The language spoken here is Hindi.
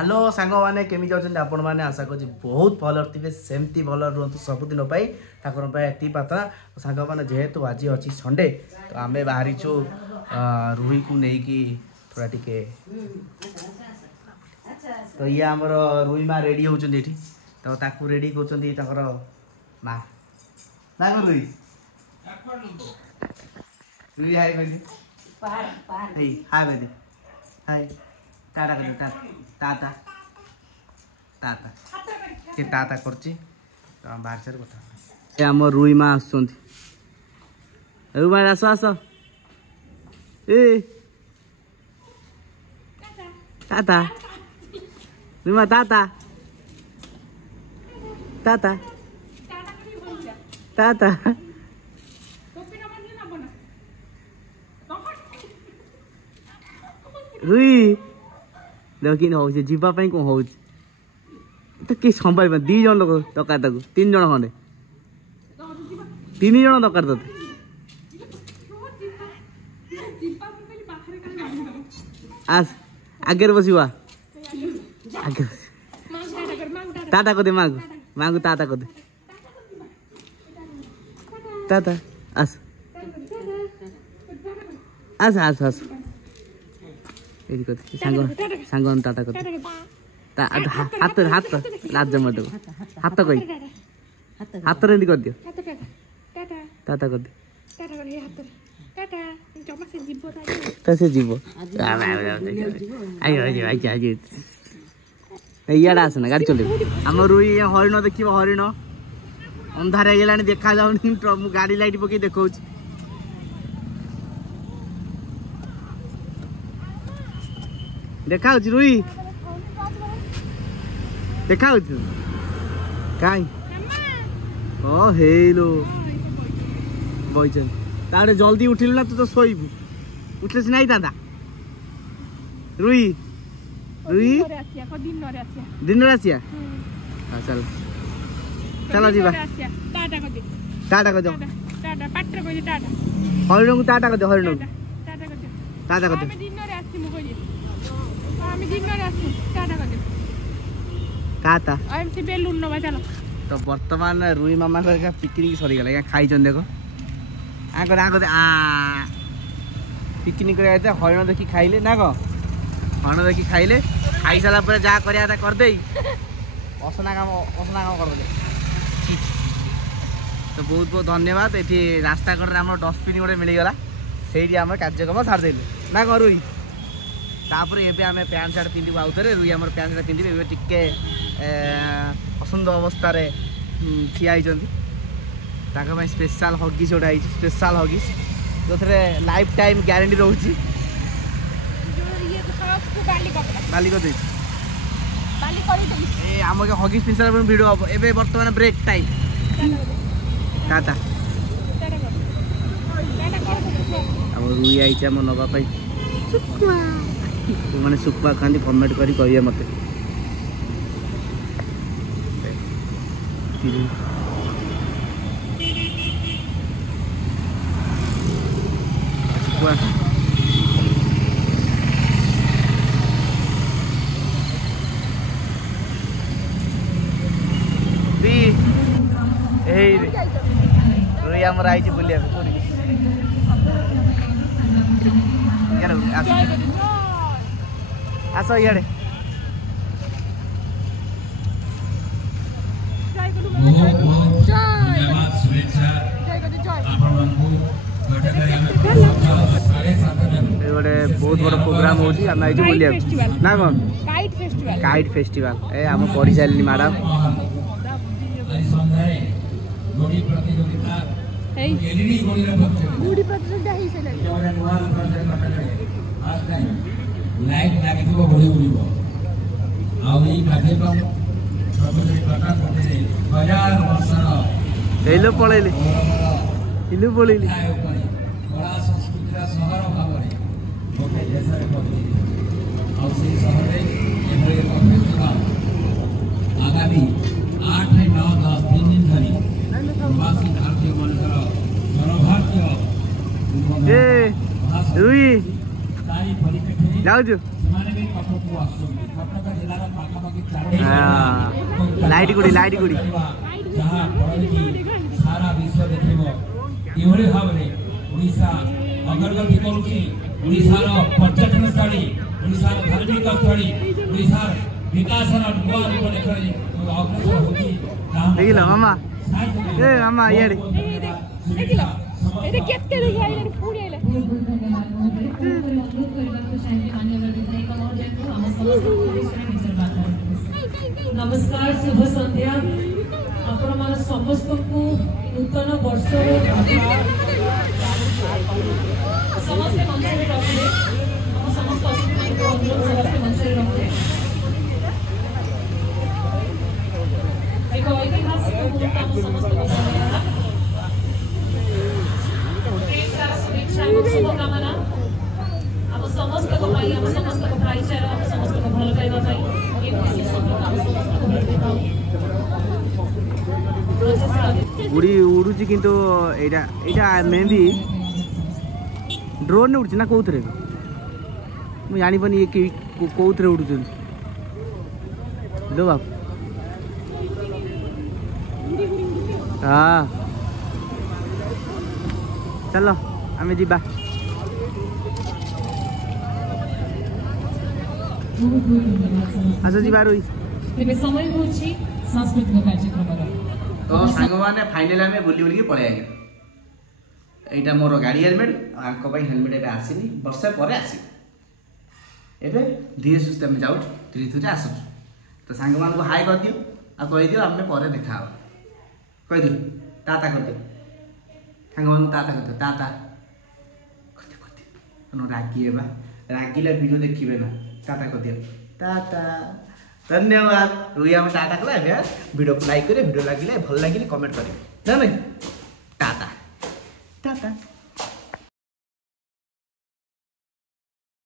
हेलो सांग मैंने केमी अच्छा आपण मैंने आशा कर बहुत भल थे सेमती भल रुहतु सबुदिन ठाकुर एति प्रार्थना सांग मैंने जेहेतु आज अच्छी संडे तो आम बाहरी रुही को लेकिन थोड़ा टिके तो ये आमर रुही माँ रेडी होती तो ताकू रेडी कर माँ ना कौन रुही रुही हाय कहली हाय कहली हाय टाटा कर टाटा टाटा के टाटा करची तो हम बाहर से कथा आम रुई माँ आसुंती रुई माँ आस आस ए टाटा रुई माँ टाटा टाटा टाटा रुई देख कि जीवाई कौन हो तो किए संभाल दी जन लोग दरकार ताक 3 जन खंडे 3 जन दरकार तो आस आगे बस आगे टाटा कर दे माँ को टाटा कर दे टाटा आस आस आस आस सांग टाटा कर हाथ हाथ लाज मत हाथ कही हाथ रेडी कर दियो टाटा कर दियो से जीव इाड़े आसना गाड़ी चल आम रुई हरिण देख हरिण अंधार हो देखा जाऊनी गाड़ी लाइट पकई देखा देखा रुई देखा कहीं हेलो बईचन तारे जल्दी उठिल ना तू तो सोईबू उठले से नहीं था रुई रुई दिन आसिया हाँ चल चलो जीवा टाटा कर दो हरिण को टाटा कर दो हरिण को टाटा कर दो टाटा तो बर्तमान रुई मामा पिकनिक सरीगला खाई देखो आगे आगे पिकनिक हरिण देखी खाइले ना कौन हरिण देखी खाइले खाई सारा जहाँ करदे असना काम करदे तो बहुत बहुत धन्यवाद ये रास्ता कड़े आम डस्टबिन गोटे मिलगला से कार्यक्रम छाड़देलु ना कौन रुई तापर एबे आमे पैंट शर्ट पिंधु आउथरे रुई हमर पैंट शर्ट पिंधि एबे टिके पसंद अवस्था रे ठिया आइचंती ताका भाई स्पेशल हगिस ओडा आइछ स्पेशल हगिस जोथरे लाइफ टाइम गारंटी रहउची जो ये सब को बाली कर दे बाली कर दे ए हमके हगिस स्पेशल वीडियो अब एबे वर्तमान ब्रेक टाइम टाटा अब रुई आइछ हम नबा पाई मैंने सुखवा खाती कमेंट करी कहिए मत रुई आम आई बुलिया आस इे गोटे बहुत बड़ प्रोग्राम होची हम आई बुलिया ना कौन काइट फेस्टिवल ए हम पढ़ी सारे मैडम लाइट लागिथिबो बढी उड़िबो आ एई कार्यक्रम सबले कटा कोटे 1000 वर्षर हेलो पळेले हिलु पळेले कला संस्कृति शहर भाबरे गोटे देशरे पति आ से शहरे एभले एक फेस्टिवल आगामी 8 9 10 3 दिन धरि प्रवासी भारतीय मनकर सर्वभारतीय ए रुई तारी परिप्रेक्षीरे जाउछु ସେମାନେ ବି କଟକକୁ ଆସୁଛନ୍ତି। କଟକ ଜିଲ୍ଲାର ପାଖାପାଖି 4 ଲାଇଟ୍ ଗୁଡ଼ି ଯାହା ଫଳରେ କି ସାରା ବିଶ୍ୱ ଦେଖିବ କିଭଳି ଭାବରେ ଓଡ଼ିଶା ଅଗ୍ରଗତି କରୁଛି। ଓଡ଼ିଶାର ପର୍ଯ୍ୟଟନ ସ୍ଥଳୀ, ଓଡ଼ିଶାର ଧାର୍ମିକ ସ୍ଥଳୀ, ଓଡ଼ିଶାର ବିକାଶର ନୂଆ ରୂପ ଦେଖାଇ ଅଗ୍ରସର ହେଉଛି। ଦେଖିଲ ମାମା ଏ ମାମା ଇଆଡ଼େ ଦେଖିଲ ଏଇଟା କେତେ ଦେଖି ଆଇଲାଣି ପୁଣି ଆଇଲା। नमस्कार शुभ संध्या आपण मान समस्त को नूतन वर्ष समस्त मंच में रखे समस्त अतिथि को समस्त मंच में रखे एक ऐतिहासिक मुहूर्त हम समस्त को शुभेच्छा एवं शुभकामना हम समस्त को हम समस्त को भाईचारा हम समस्त को भल पाइबा पाई गुड़ी उड़ुची किंतु एटा एटा मेहंदी ड्रोन उड़ुची ना कोथरे मु जानि पनी ये कोथरे उड़ुचन दो बाप हां चलो आमे जिबा आसो जिबा रोई तेबे समय होची सांस्कृतिक कार्यक्रम तो सांग माने फाइनल आमे बुली बुली पळे आगे एटा मोर गाड़ी हेलमेट आंको भाई हेलमेट एबे आसीनी वर्षे परे आसी एबे धीरे सुस्ते में जाउट धीरे धीरे आसु तो सांग मान को हाय कर दियो आ कहि दियो आमे परे देखा कहि दियो ताता कर दियो सांग मान ताता कर दियो ताता करते करते नो रागी एबा रागीला वीडियो देखिबे ना ताता कर दियो ताता धन्यवाद रुई हम टाटा कला वीडियो को लाइक करे वीडियो लगिले भल लगिले कमेंट करे ना टाटा टाटा।